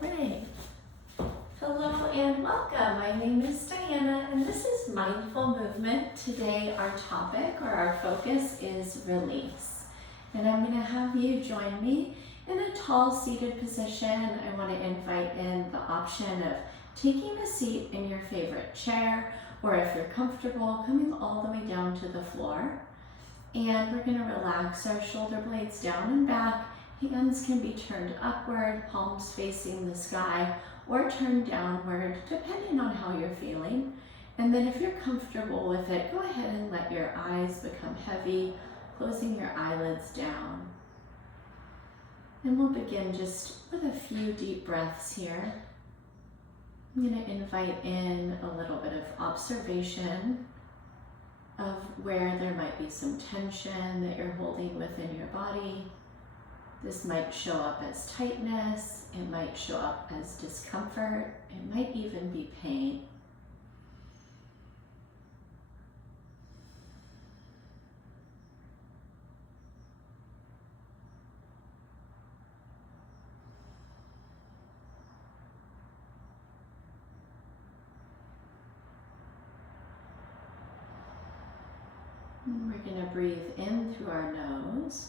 Great. Hello and welcome. My name is Diana and this is Mindful Movement. Today our topic or our focus is release. And I'm going to have you join me in a tall seated position. I want to invite in the option of taking a seat in your favorite chair, or if you're comfortable, coming all the way down to the floor. And we're going to relax our shoulder blades down and back. Hands can be turned upward, palms facing the sky, or turned downward, depending on how you're feeling. And then if you're comfortable with it, go ahead and let your eyes become heavy, closing your eyelids down. And we'll begin just with a few deep breaths here. I'm going to invite in a little bit of observation of where there might be some tension that you're holding within your body. This might show up as tightness, it might show up as discomfort, it might even be pain. And we're going to breathe in through our nose.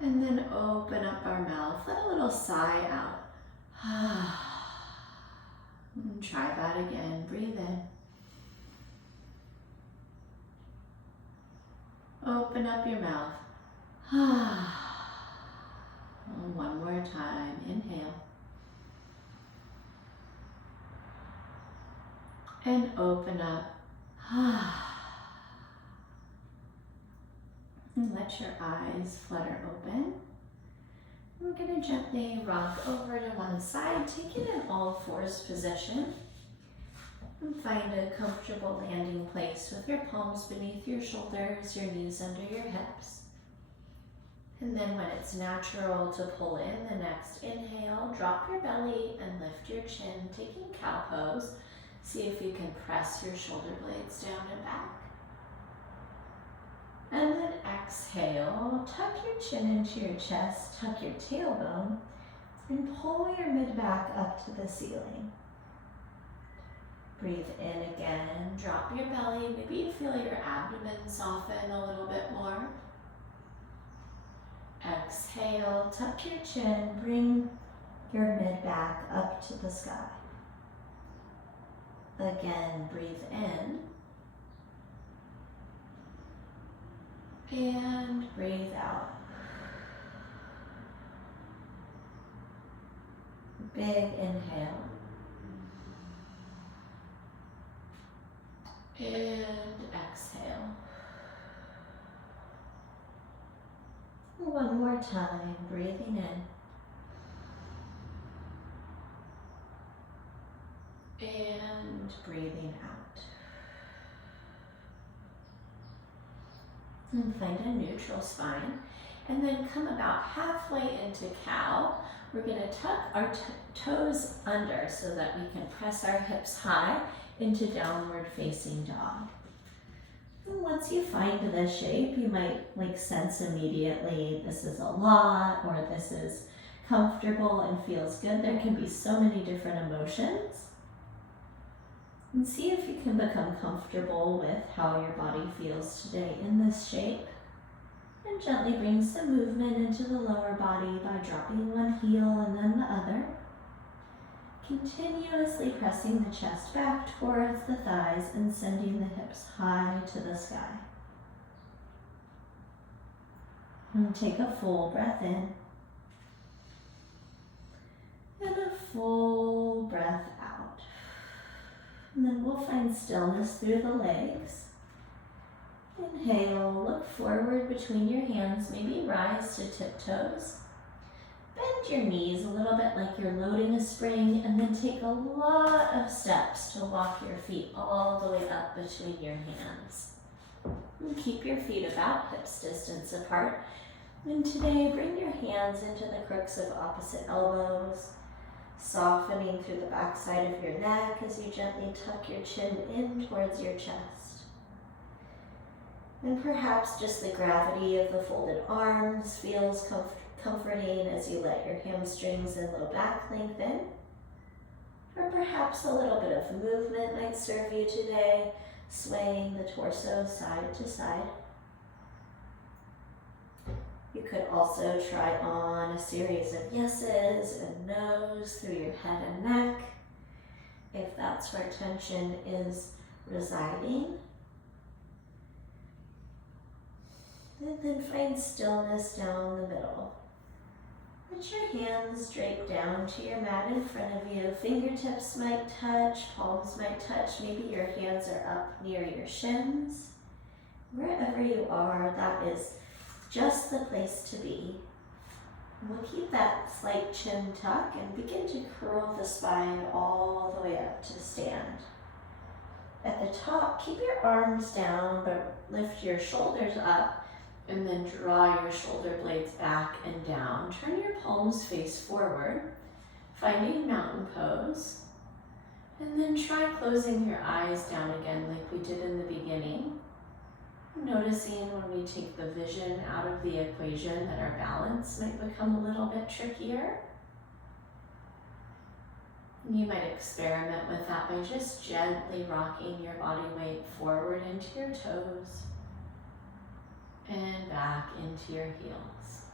And then open up our mouth, let a little sigh out. And try that again, breathe in. Open up your mouth. And one more time, inhale. And open up. And let your eyes flutter open. We're going to gently rock over to one side, taking an all fours position. And find a comfortable landing place with your palms beneath your shoulders, your knees under your hips. And then when it's natural to pull in the next inhale, drop your belly and lift your chin, taking cow pose. See if you can press your shoulder blades down and back. And then exhale, tuck your chin into your chest, tuck your tailbone, and pull your mid-back up to the ceiling. Breathe in again, drop your belly, maybe you feel your abdomen soften a little bit more. Exhale, tuck your chin, bring your mid-back up to the sky. Again, breathe in. And breathe out. Big inhale. And exhale. One more time, breathing in. And breathing out. And find a neutral spine. And then come about halfway into cow. We're going to tuck our toes under so that we can press our hips high into downward facing dog. And once you find this shape, you might sense immediately this is a lot or this is comfortable and feels good. There can be so many different emotions. And see if you can become comfortable with how your body feels today in this shape. And gently bring some movement into the lower body by dropping one heel and then the other. Continuously pressing the chest back towards the thighs and sending the hips high to the sky. And take a full breath in. And a full breath out. And then we'll find stillness through the legs. Inhale, look forward between your hands, maybe rise to tiptoes. Bend your knees a little bit like you're loading a spring, and then take a lot of steps to walk your feet all the way up between your hands. And keep your feet about hips distance apart. And today, bring your hands into the crooks of opposite elbows, softening through the back side of your neck as you gently tuck your chin in towards your chest. And perhaps just the gravity of the folded arms feels comforting as you let your hamstrings and low back lengthen. Or perhaps a little bit of movement might serve you today, swaying the torso side to side. You could also try on a series of yeses and nos through your head and neck, if that's where tension is residing. And then find stillness down the middle. Let your hands drape down to your mat in front of you. Fingertips might touch, palms might touch. Maybe your hands are up near your shins. Wherever you are, that is just the place to be. We'll keep that slight chin tuck and begin to curl the spine all the way up to stand. At the top, keep your arms down, but lift your shoulders up. And then draw your shoulder blades back and down. Turn your palms face forward, finding mountain pose. And then try closing your eyes down again like we did in the beginning. Noticing when we take the vision out of the equation that our balance might become a little bit trickier. You might experiment with that by just gently rocking your body weight forward into your toes and back into your heels.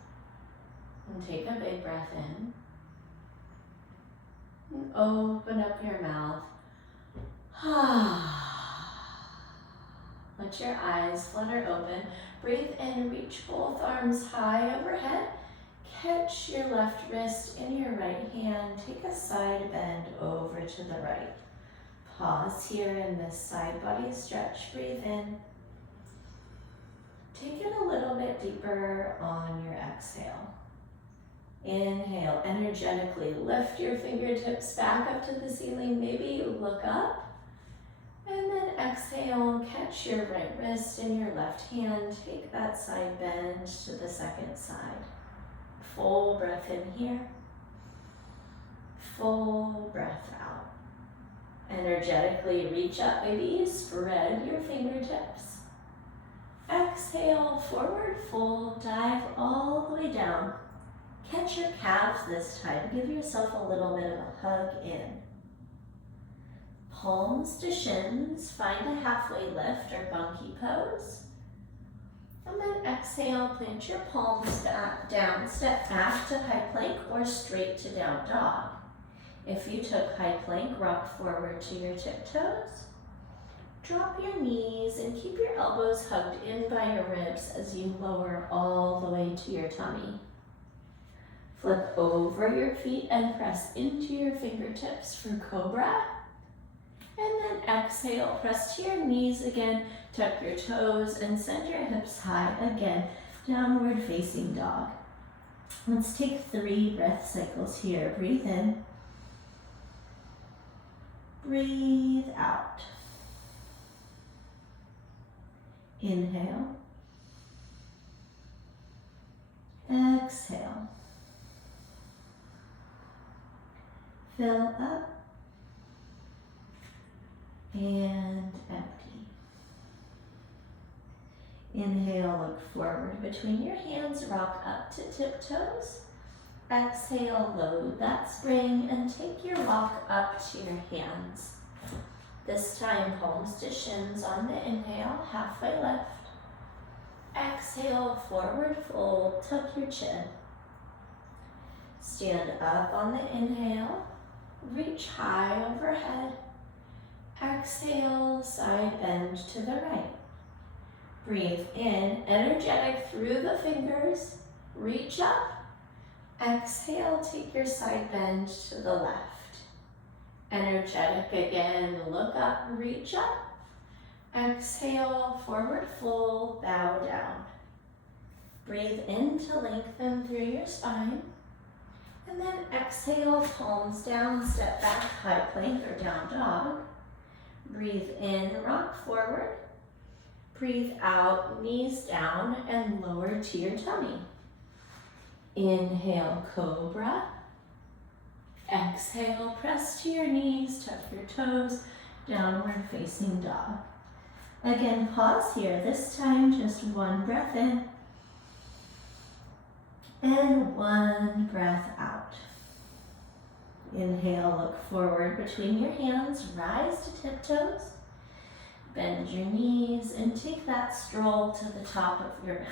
And take a big breath in. And open up your mouth. Let your eyes flutter open. Breathe in, reach both arms high overhead. Catch your left wrist in your right hand. Take a side bend over to the right. Pause here in this side body stretch. Breathe in. Take it a little bit deeper on your exhale. Inhale, energetically lift your fingertips back up to the ceiling. Maybe look up. And then exhale, catch your right wrist in your left hand. Take that side bend to the second side. Full breath in here. Full breath out. Energetically reach up. Maybe spread your fingertips. Exhale, forward fold, dive all the way down. Catch your calves this time. Give yourself a little bit of a hug in. Palms to shins, find a halfway lift or monkey pose. And then exhale, plant your palms back down, step back to high plank or straight to down dog. If you took high plank, rock forward to your tiptoes. Drop your knees and keep your elbows hugged in by your ribs as you lower all the way to your tummy. Flip over your feet and press into your fingertips for cobra. And then exhale, press to your knees again, tuck your toes and send your hips high again, downward facing dog. Let's take 3 breath cycles here. Breathe in. Breathe out. Inhale. Exhale. Fill up and empty. Inhale, look forward between your hands, rock up to tiptoes. Exhale, load that spring and take your walk up to your hands. This time, palms to shins on the inhale, halfway lift. Exhale, forward fold, tuck your chin. Stand up on the inhale, reach high overhead. Exhale, side bend to the right. Breathe in, energetic through the fingers, reach up. Exhale, take your side bend to the left. Energetic again, look up, reach up. Exhale, forward fold, bow down. Breathe in to lengthen through your spine. And then exhale, palms down, step back, high plank or down dog. Breathe in, rock forward. Breathe out, knees down and lower to your tummy. Inhale, cobra. Exhale, press to your knees, tuck your toes, downward facing dog. Again, pause here. This time, just 1 breath in. And one breath out. Inhale, look forward between your hands, rise to tiptoes. Bend your knees and take that stroll to the top of your mat.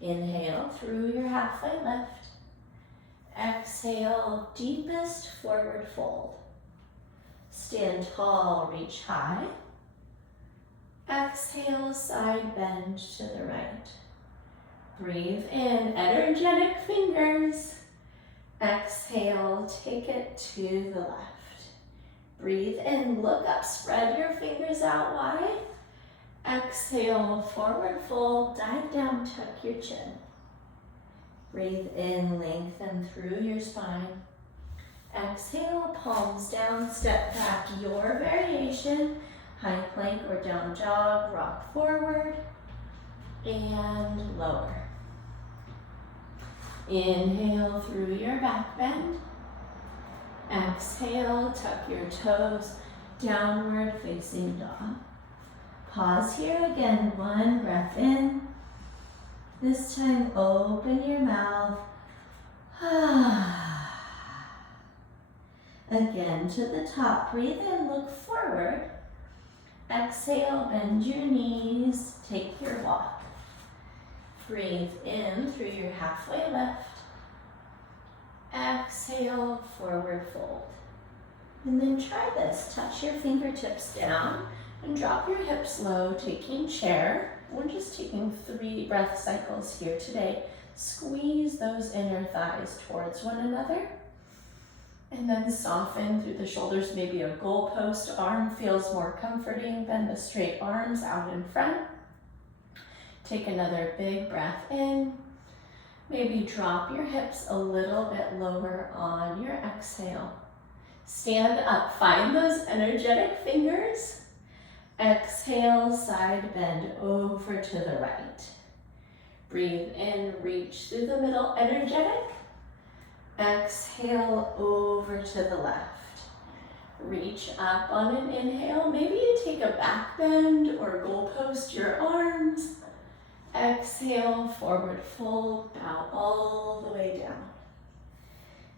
Inhale through your halfway lift. Exhale, deepest forward fold. Stand tall, reach high. Exhale, side bend to the right. Breathe in, energetic fingers. Exhale, take it to the left. Breathe in, look up, spread your fingers out wide. Exhale, forward fold, dive down, tuck your chin. Breathe in, lengthen through your spine. Exhale, palms down, step back, your variation. High plank or down dog, rock forward and lower. Inhale through your back bend. Exhale, tuck your toes, downward facing dog. Pause here again, one breath in. This time open your mouth. Again to the top, breathe in, look forward. Exhale, bend your knees, take your walk. Breathe in through your halfway lift. Exhale, forward fold. And then try this. Touch your fingertips down and drop your hips low, taking chair. We're just taking 3 breath cycles here today. Squeeze those inner thighs towards one another. And then soften through the shoulders. Maybe a goalpost arm feels more comforting than the straight arms out in front. Take another big breath in. Maybe drop your hips a little bit lower on your exhale. Stand up, find those energetic fingers. Exhale, side bend over to the right. Breathe in, reach through the middle, energetic. Exhale, over to the left. Reach up on an inhale. Maybe you take a back bend or goalpost your arms. Exhale, forward fold, bow all the way down.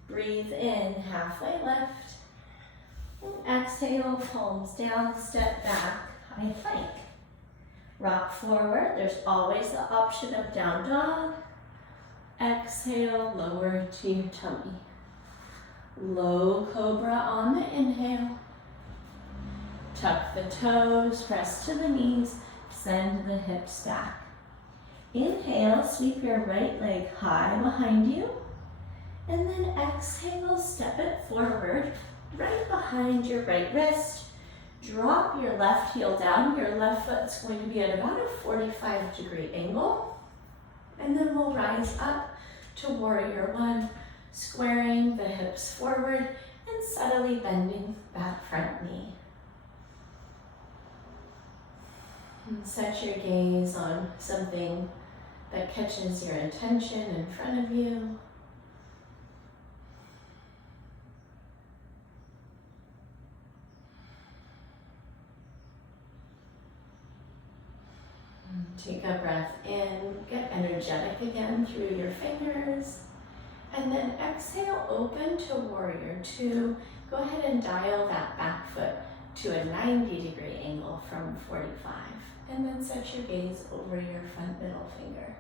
Breathe in, halfway lift. Exhale, palms down, step back, high plank. Rock forward, there's always the option of down dog. Exhale, lower to your tummy. Low cobra on the inhale. Tuck the toes, press to the knees, send the hips back. Inhale, sweep your right leg high behind you. And then exhale, step it forward, right behind your right wrist. Drop your left heel down. Your left foot's going to be at about a 45-degree angle. And then we'll rise up to warrior one, squaring the hips forward and subtly bending that front knee. And set your gaze on something that catches your attention in front of you. Take a breath in, get energetic again through your fingers, and then exhale, open to warrior two. Go ahead and dial that back foot to a 90-degree angle from 45, and then set your gaze over your front middle finger.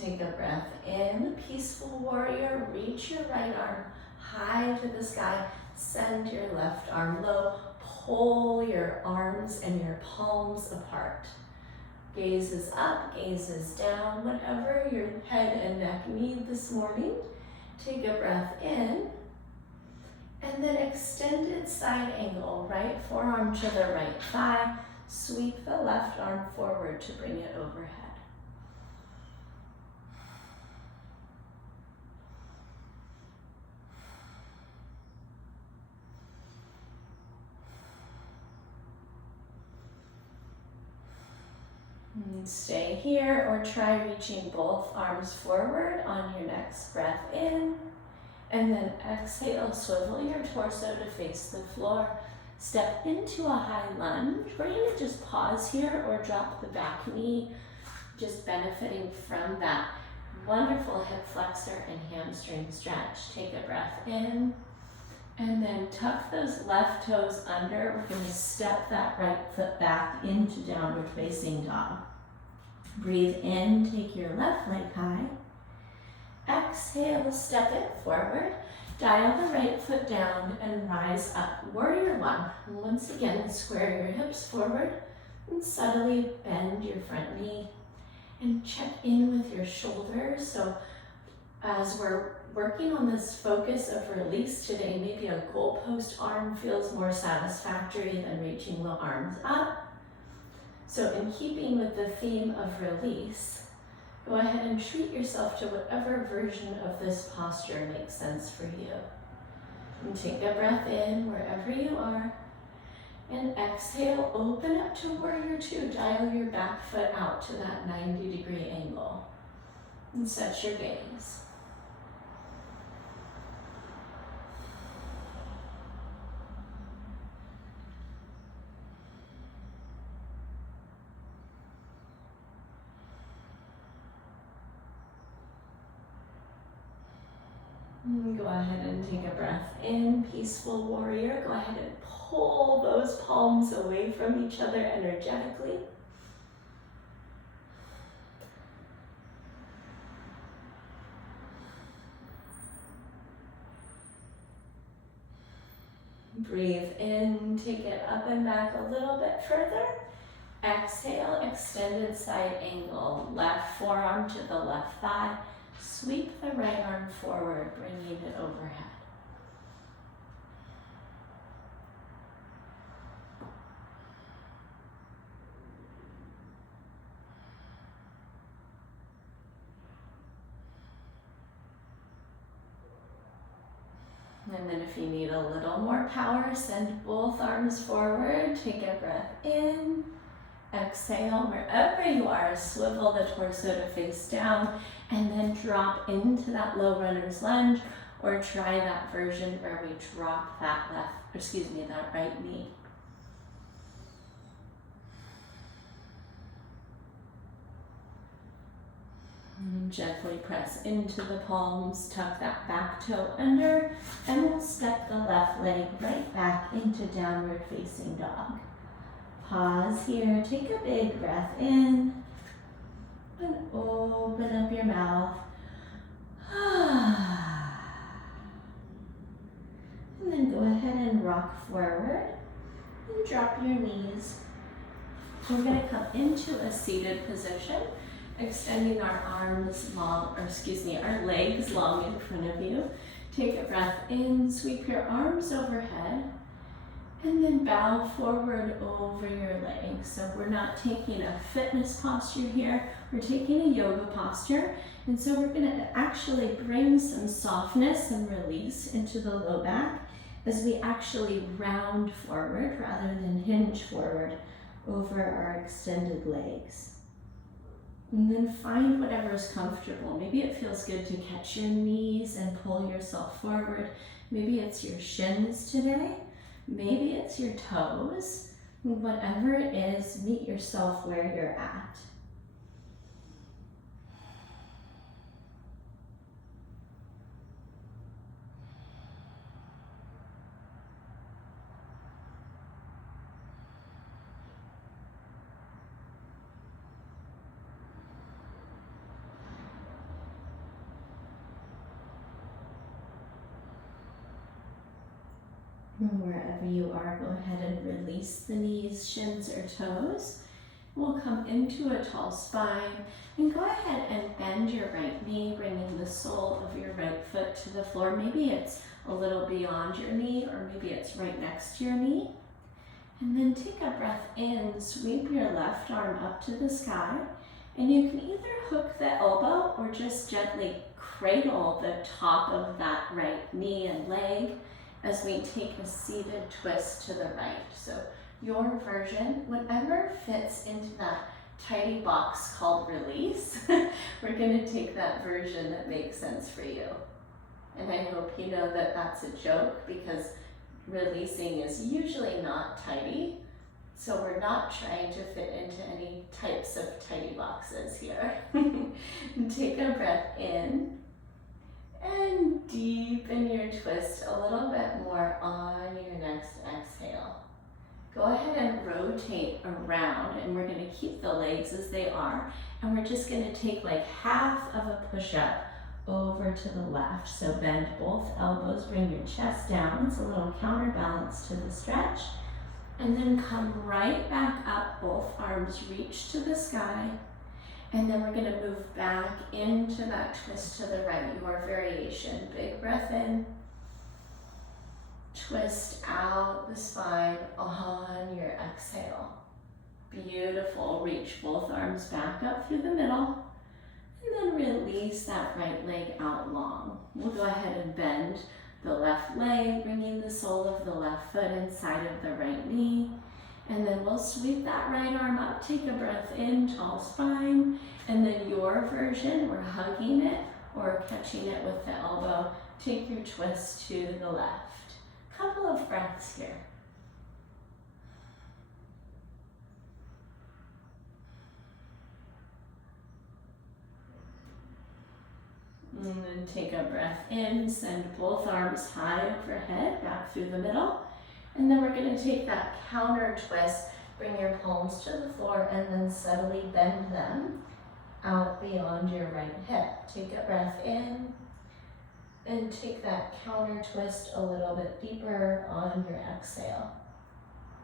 Take a breath in, peaceful warrior. Reach your right arm high to the sky. Send your left arm low. Pull your arms and your palms apart. Gaze is up, gaze is down. Whatever your head and neck need this morning. Take a breath in. And then extended side angle. Right forearm to the right thigh. Sweep the left arm forward to bring it overhead. Stay here or try reaching both arms forward on your next breath in. And then exhale, swivel your torso to face the floor. Step into a high lunge. We're going to just pause here or drop the back knee, just benefiting from that wonderful hip flexor and hamstring stretch. Take a breath in, and then tuck those left toes under. We're going to step that right foot back into downward facing dog. Breathe in, take your left leg high. Exhale, step it forward. Dial the right foot down and rise up. Warrior one. Once again, square your hips forward and subtly bend your front knee. And check in with your shoulders. So as we're working on this focus of release today, maybe a goalpost arm feels more satisfactory than reaching the arms up. So in keeping with the theme of release, go ahead and treat yourself to whatever version of this posture makes sense for you. And take a breath in wherever you are. And exhale, open up to warrior two. Dial your back foot out to that 90-degree angle. And set your gaze. Go ahead and take a breath in, peaceful warrior. Go ahead and pull those palms away from each other energetically. Breathe in, take it up and back a little bit further. Exhale, extended side angle. Left forearm to the left thigh. Sweep the right arm forward, bringing it overhead. And then if you need a little more power, send both arms forward. Take a breath in. Exhale, wherever you are, swivel the torso to face down, and then drop into that low runner's lunge, or try that version where we drop that that right knee. And gently press into the palms, tuck that back toe under, and we'll step the left leg right back into downward facing dog. Pause here, take a big breath in, and open up your mouth. And then go ahead and rock forward and drop your knees. We're going to come into a seated position, extending our arms long, our legs long in front of you. Take a breath in, sweep your arms overhead, and then bow forward over your legs. So we're not taking a fitness posture here, we're taking a yoga posture. And so we're gonna actually bring some softness and release into the low back as we actually round forward rather than hinge forward over our extended legs. And then find whatever's comfortable. Maybe it feels good to catch your knees and pull yourself forward. Maybe it's your shins today. Maybe it's your toes. Whatever it is, meet yourself where you're at. And wherever you are, go ahead and release the knees, shins, or toes. We'll come into a tall spine and go ahead and bend your right knee, bringing the sole of your right foot to the floor. Maybe it's a little beyond your knee, or maybe it's right next to your knee. And then take a breath in, sweep your left arm up to the sky, and you can either hook the elbow or just gently cradle the top of that right knee and leg as we take a seated twist to the right. So your version, whatever fits into that tidy box called release, we're going to take that version that makes sense for you. And I hope you know that that's a joke because releasing is usually not tidy. So we're not trying to fit into any types of tidy boxes here. Take a breath in and deepen your twist a little bit more on your next exhale. Go ahead and rotate around, and we're going to keep the legs as they are, and we're just going to take like half of a push-up over to the left. So bend both elbows, bring your chest down. It's a little counterbalance to the stretch. And then come right back up, both arms reach to the sky. And then we're going to move back into that twist to the right, your variation. Big breath in. Twist out the spine on your exhale. Beautiful. Reach both arms back up through the middle. And then release that right leg out long. We'll go ahead and bend the left leg, bringing the sole of the left foot inside of the right knee. And then we'll sweep that right arm up. Take a breath in, tall spine. And then your version, we're hugging it or catching it with the elbow. Take your twist to the left. Couple of breaths here. And then take a breath in, send both arms high overhead, back through the middle. And then we're going to take that counter twist, bring your palms to the floor, and then subtly bend them out beyond your right hip. Take a breath in, and take that counter twist a little bit deeper on your exhale.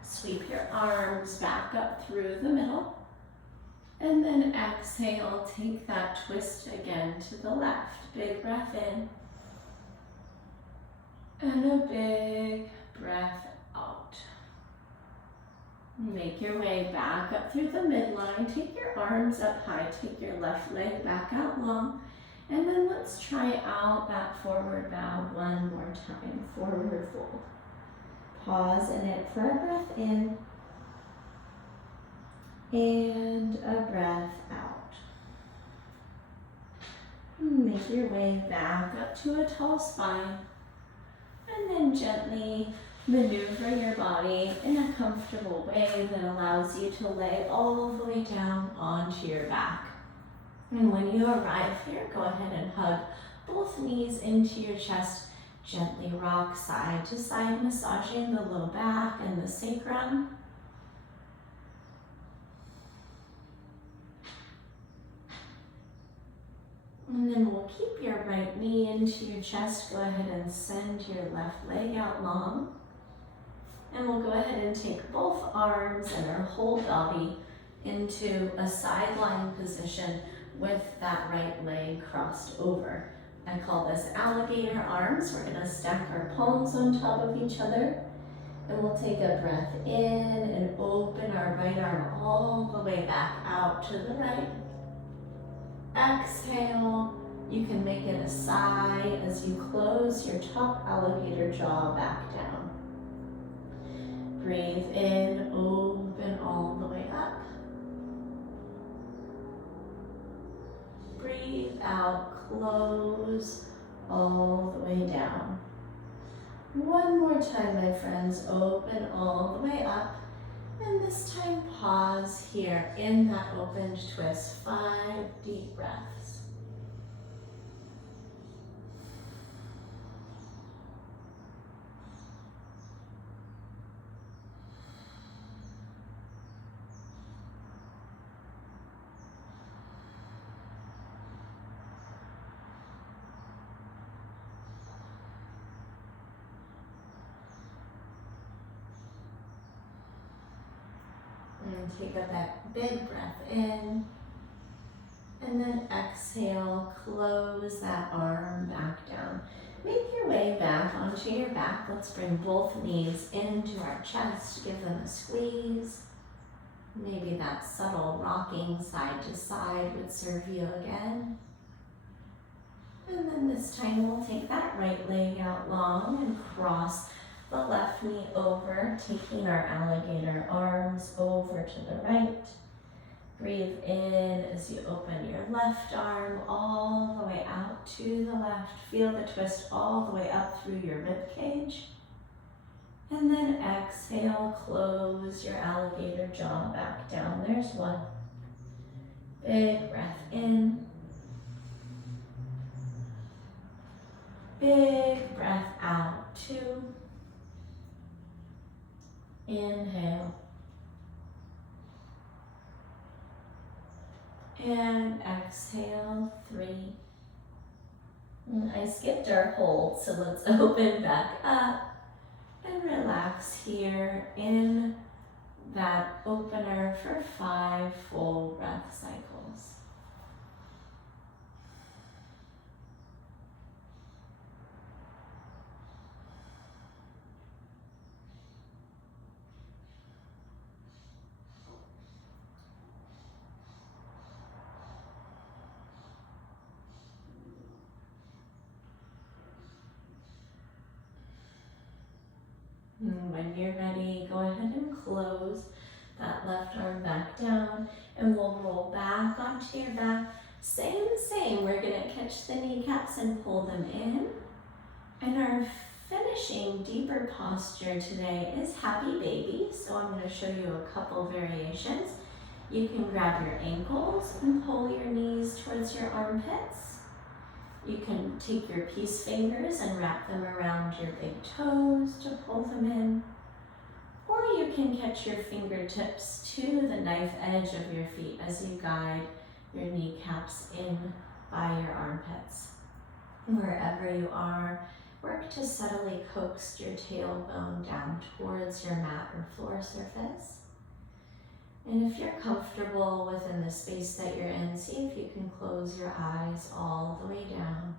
Sweep your arms back up through the middle. And then exhale, take that twist again to the left. Big breath in. And a big breath out. Make your way back up through the midline. Take your arms up high. Take your left leg back out long. And then let's try out that forward bow one more time. Forward fold. Pause in it for a breath in. And a breath out. Make your way back up to a tall spine. And then gently maneuver your body in a comfortable way that allows you to lay all the way down onto your back. And when you arrive here, go ahead and hug both knees into your chest. Gently rock side to side, massaging the low back and the sacrum. And then we'll keep your right knee into your chest. Go ahead and send your left leg out long. And we'll go ahead and take both arms and our whole body into a sideline position with that right leg crossed over. I call this alligator arms. We're going to stack our palms on top of each other. And we'll take a breath in and open our right arm all the way back out to the right. Exhale. You can make it a sigh as you close your top alligator jaw back down. Breathe in, open all the way up. Breathe out, close all the way down. One more time, my friends, open all the way up. And this time, pause here in that opened twist. 5 deep breaths. And take up that big breath in. And then exhale, close that arm back down. Make your way back onto your back. Let's bring both knees into our chest. Give them a squeeze. Maybe that subtle rocking side to side would serve you again. And then this time we'll take that right leg out long and cross the left knee over, taking our alligator arms over to the right. Breathe in as you open your left arm all the way out to the left. Feel the twist all the way up through your rib cage. And then exhale, close your alligator jaw back down. There's one. Big breath in. Big breath out. 2. Inhale. And exhale, 3. And I skipped our hold, so let's open back up and relax here in that opener for 5 full breath cycles. And when you're ready, go ahead and close that left arm back down, and we'll roll back onto your back. Same. We're gonna catch the kneecaps and pull them in. And our finishing deeper posture today is happy baby. So I'm gonna show you a couple variations. You can grab your ankles and pull your knees towards your armpits. You can take your peace fingers and wrap them around your big toes to pull them in. Or you can catch your fingertips to the knife edge of your feet as you guide your kneecaps in by your armpits. Wherever you are, work to subtly coax your tailbone down towards your mat or floor surface. And if you're comfortable within the space that you're in, see if you can close your eyes all the way down.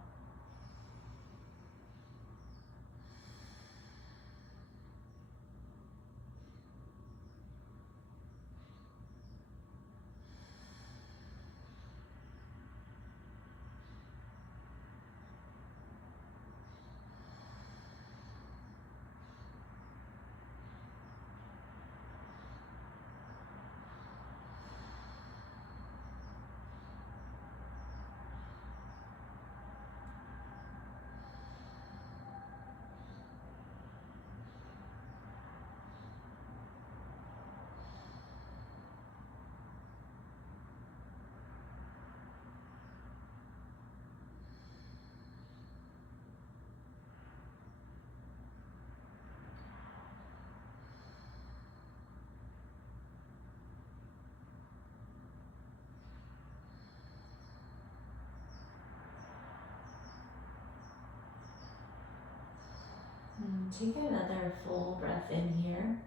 And take another full breath in here.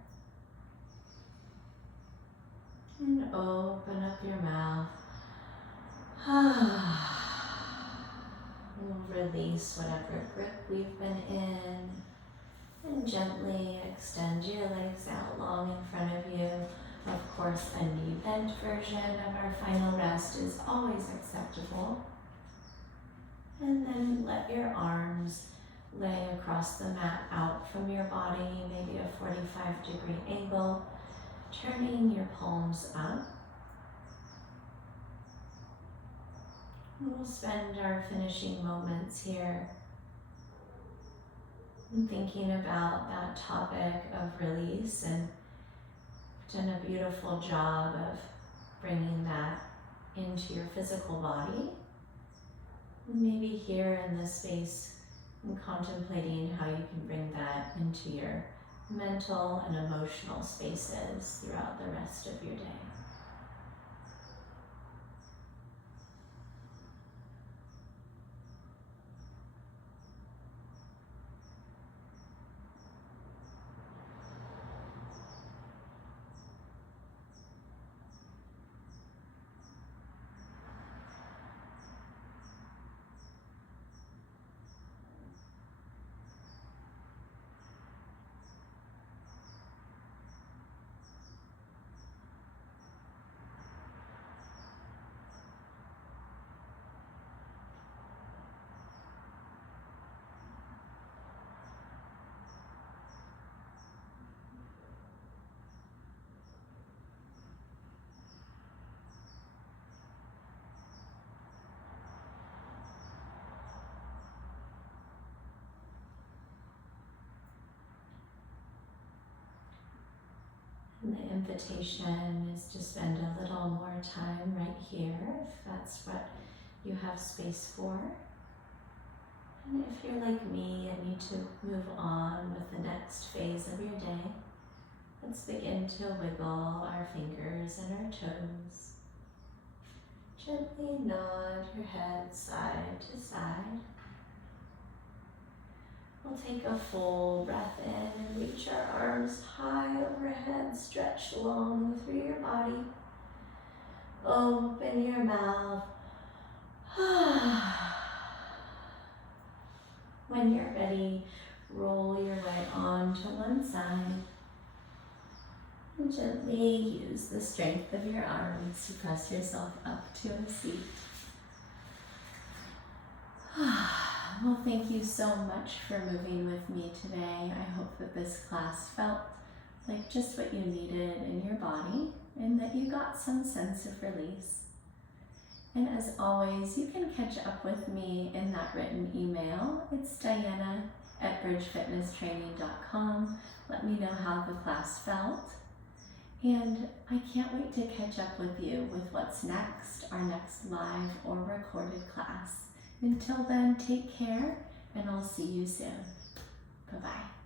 And open up your mouth. We'll release whatever grip we've been in. And gently extend your legs out long in front of you. Of course, a knee bent version of our final rest is always acceptable. And then let your arms lay across the mat out from your body, maybe a 45-degree angle, turning your palms up. We'll spend our finishing moments here thinking about that topic of release, and done a beautiful job of bringing that into your physical body. Maybe here in this space, and contemplating how you can bring that into your mental and emotional spaces throughout the rest of your day. And the invitation is to spend a little more time right here, if that's what you have space for. And if you're like me and need to move on with the next phase of your day, let's begin to wiggle our fingers and our toes. Gently nod your head side to side. We'll take a full breath in and reach our arms high overhead, stretch long through your body. Open your mouth. When you're ready, roll your way onto one side. And gently use the strength of your arms to press yourself up to a seat. Well, thank you so much for moving with me today. I hope that this class felt like just what you needed in your body and that you got some sense of release. And as always, you can catch up with me in that written email. It's Diana@bridgefitnesstraining.com. Let me know how the class felt. And I can't wait to catch up with you with what's next, our next live or recorded class. Until then, take care, and I'll see you soon. Bye-bye.